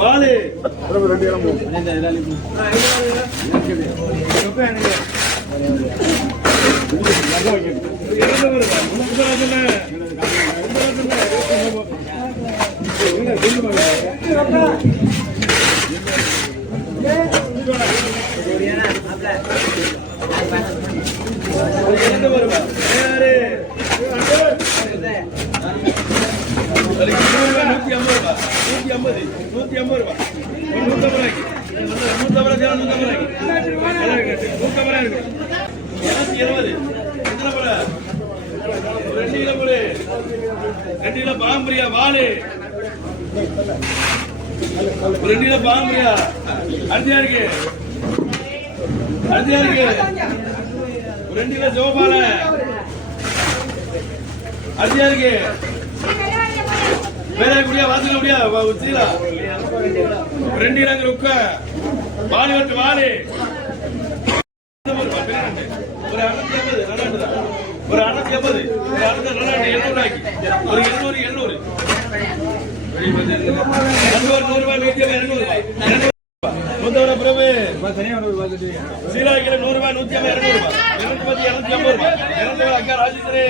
பாலு பாம்பரியா வாழு பாம்பரியா அர்ஜியா இருக்கு ரெண்டு கிலோ சிவபால அர்ஜியா இருக்கு வேற முடியா வாசல முடியா உச்சிலா ரெண்டு கிலோ ருக்க வாழு வெட்டு வாழு ஒரு 650 ஒரு 650 ஒரு 700 சீலாக்கில 100 ரூபாய் 150 200 ரூபாய் 250 அக்கா ராஜேந்திரே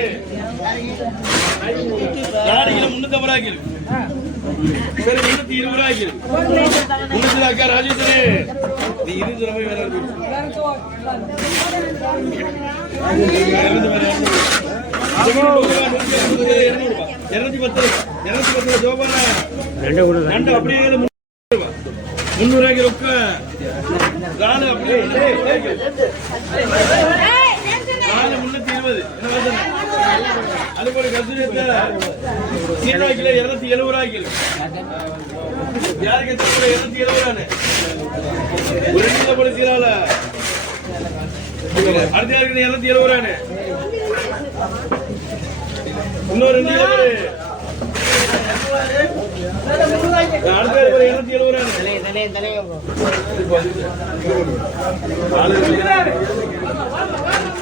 4 கிலோ 350 ரூபாய் கிலோ சரி 320 ரூபாய் கிலோ 300 அக்கா ராஜேந்திரே நீ 20 ரூபாய் வேற இருக்கு 210 ஜோபான ரெண்டு அப்படியே 300 ரூபாய்க்கு ரொக்க நாலு அப்படியே 320 அது போல கசுரத்தை சீனாக்கில 270 ரூபாய்க்கு யாருக்கு 270 ரூபாய் ஒரு கிலோ போல சீரால அடுத்த யாருக்கு 270 ரூபாய் இன்னொரு 2 கிலோ அடுத்த 270 ரூபாய்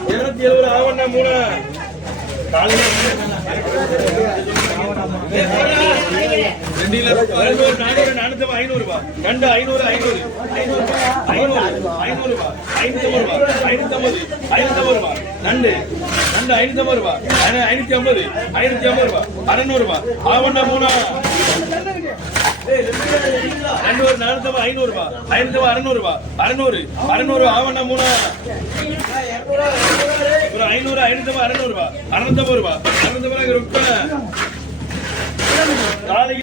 270 ஆவண்ணா 3 500 ரூபாய் ரெண்டு 500 ரூபாய் நண்டு 550 ரூபாய் 550 ரூபாய் 600 ரூபாய் ஆவண்ணா 3 ரெண்டு ஒரு 500 ரூபாய் 600 ரூபாய் 600 ஆவண்ணா 3 ஒரு 500 600 ரூபாய் 650 ரூபாய் ரொக்க நாளைக்கு ஒரு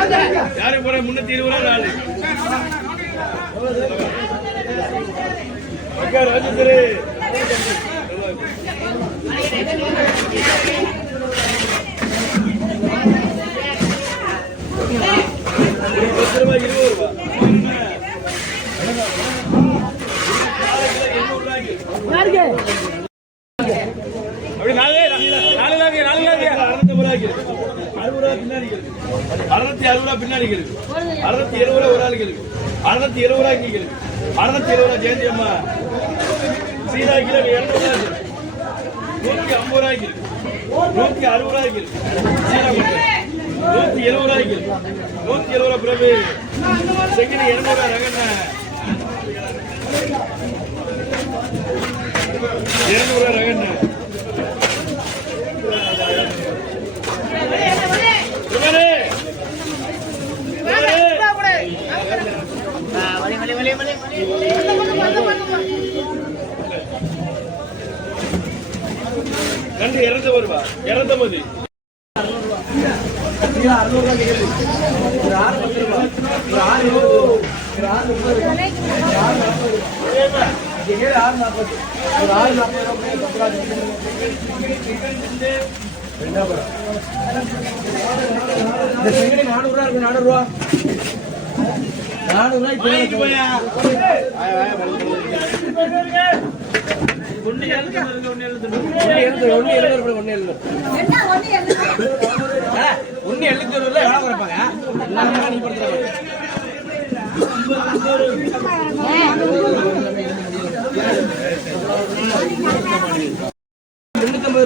5 யாருக்கு போற 320 நாலு ராஜேந்திரே பின்னாடி 670 ஒரு ஆளுக்கு 670 670 ஜெயந்தியம்மா சீதா கிலோ 200 150 ரூபாய்க்கு 160 ரூபாய்க்கு 170 ரூபாய்க்கு 170 ரூபாய் பிரபு செகண்ட் 200 ரூபாய் ரகண்ண 200 ரூபாய் ரகண்ண நன்றி 200 ரூபாய் 250 600 ரூபாய்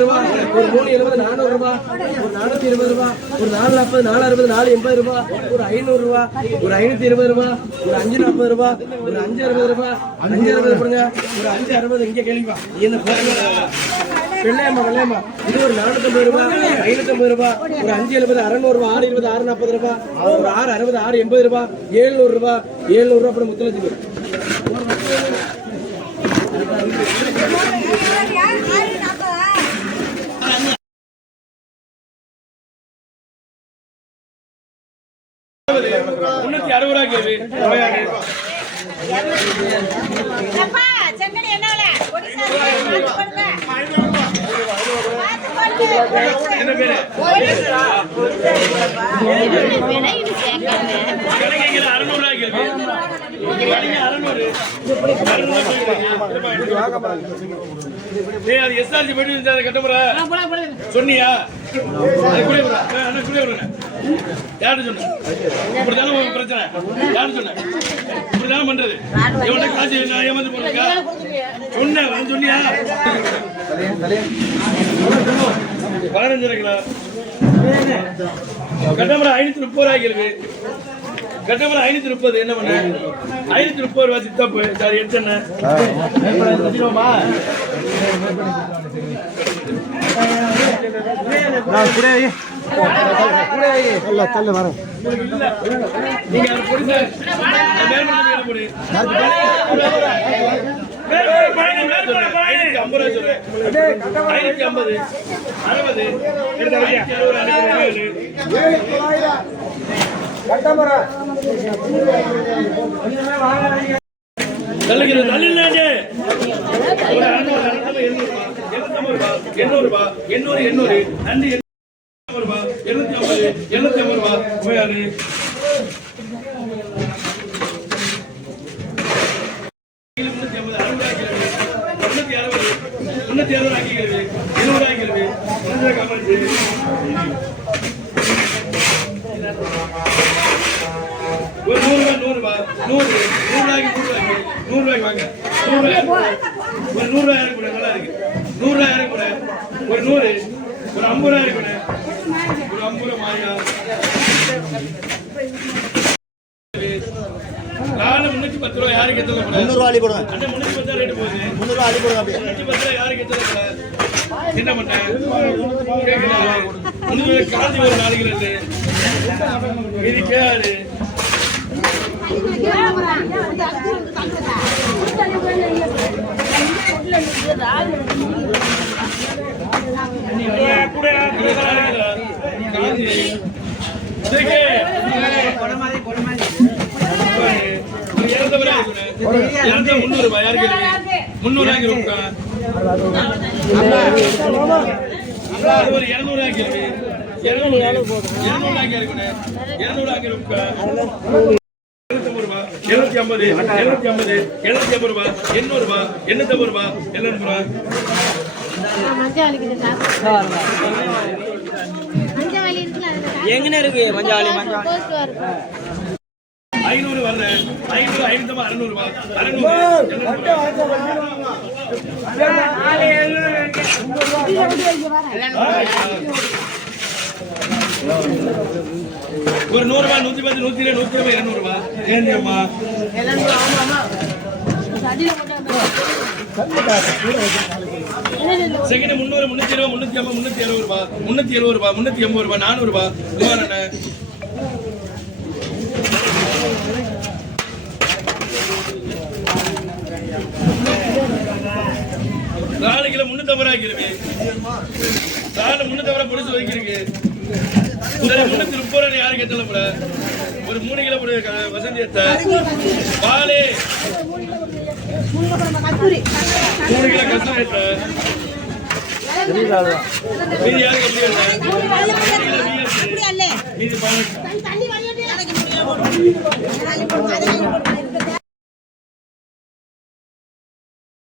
ரூபாய், ஒரு 370 400 ரூபாய், ஒரு 420 ரூபாய், ஒரு 440 460 480 ரூபாய், ஒரு 500 ரூபாய், ஒரு 520 ரூபாய், ஒரு 540 ரூபாய், ஒரு 560 ரூபாய், 560 கொடுங்க, ஒரு 560 இங்க கேளுங்க. இந்த வெள்ளையம்மா இது ஒரு 450 ரூபாய், 550 ரூபாய், ஒரு 570 600 ரூபாய், 620 640 ரூபாய், ஒரு 660 680 ரூபாய், 700 ரூபாய், 700 ரூபாய் அப்புறம் முத்தலட்சுமி சொன்னியா யாரு சொன்ன பிரச்சனை யாரு சொன்ன இப்படிதான் பண்றது எவ்வளவு காசு ஏமாந்து போறீங்க சொன்ன சொன்னியா 15 கிலோ கட்டமரம் 530 ரூபாய்க்கு இருக்கு கட்டமரம் 530 என்ன பண்ண 530 ரூபாய் சித்தப்பு சார் எடுத்தேன் என்ன பண்ணேன் காஞ்சி ஒரு 4 கிலோ இது கேடு முன்னூறு ரூபாய் யாருக்கு 300 ஒரு 200 ஆக்கிருக்கு 200 ஆக்கி இருக்கணும் 200 ஆக்கி இருக்கா 250 ரூபாய் 750 750 750 ரூபாய் 800 ரூபாய் 850 ரூபாய் 700 ரூபாய் எங்கனே இருக்கு மஞ்சாலி 500 வரல 500 500 600 ரூபாய் 600 ஒரு 100 ரூபாய் 110 120 120 200 ரூபாய் ஏன்மா செகண்ட் 300 320 350 370 ரூபாய் 370 ரூபாய் 380 ரூபாய் 400 ரூபாய் குமாரண்ண 4 கிலோ 350 ரூபாய் ஆக்கிருக்கு 4 350 ரூபாய் பொடிச்சு வைக்கிறீங்க சரி 330 ரூபாய் யாரு கேட்டல போற ஒரு 3 கிலோ போடு வசந்தி பாலே கஸ்தூரி 3 கிலோ கஸ்தூரி மீதி யாருக்கு எப்படி வேணும்? மீதி 18. தண்ணி வழியாட்டி எனக்கு 3 கிலோ போடு.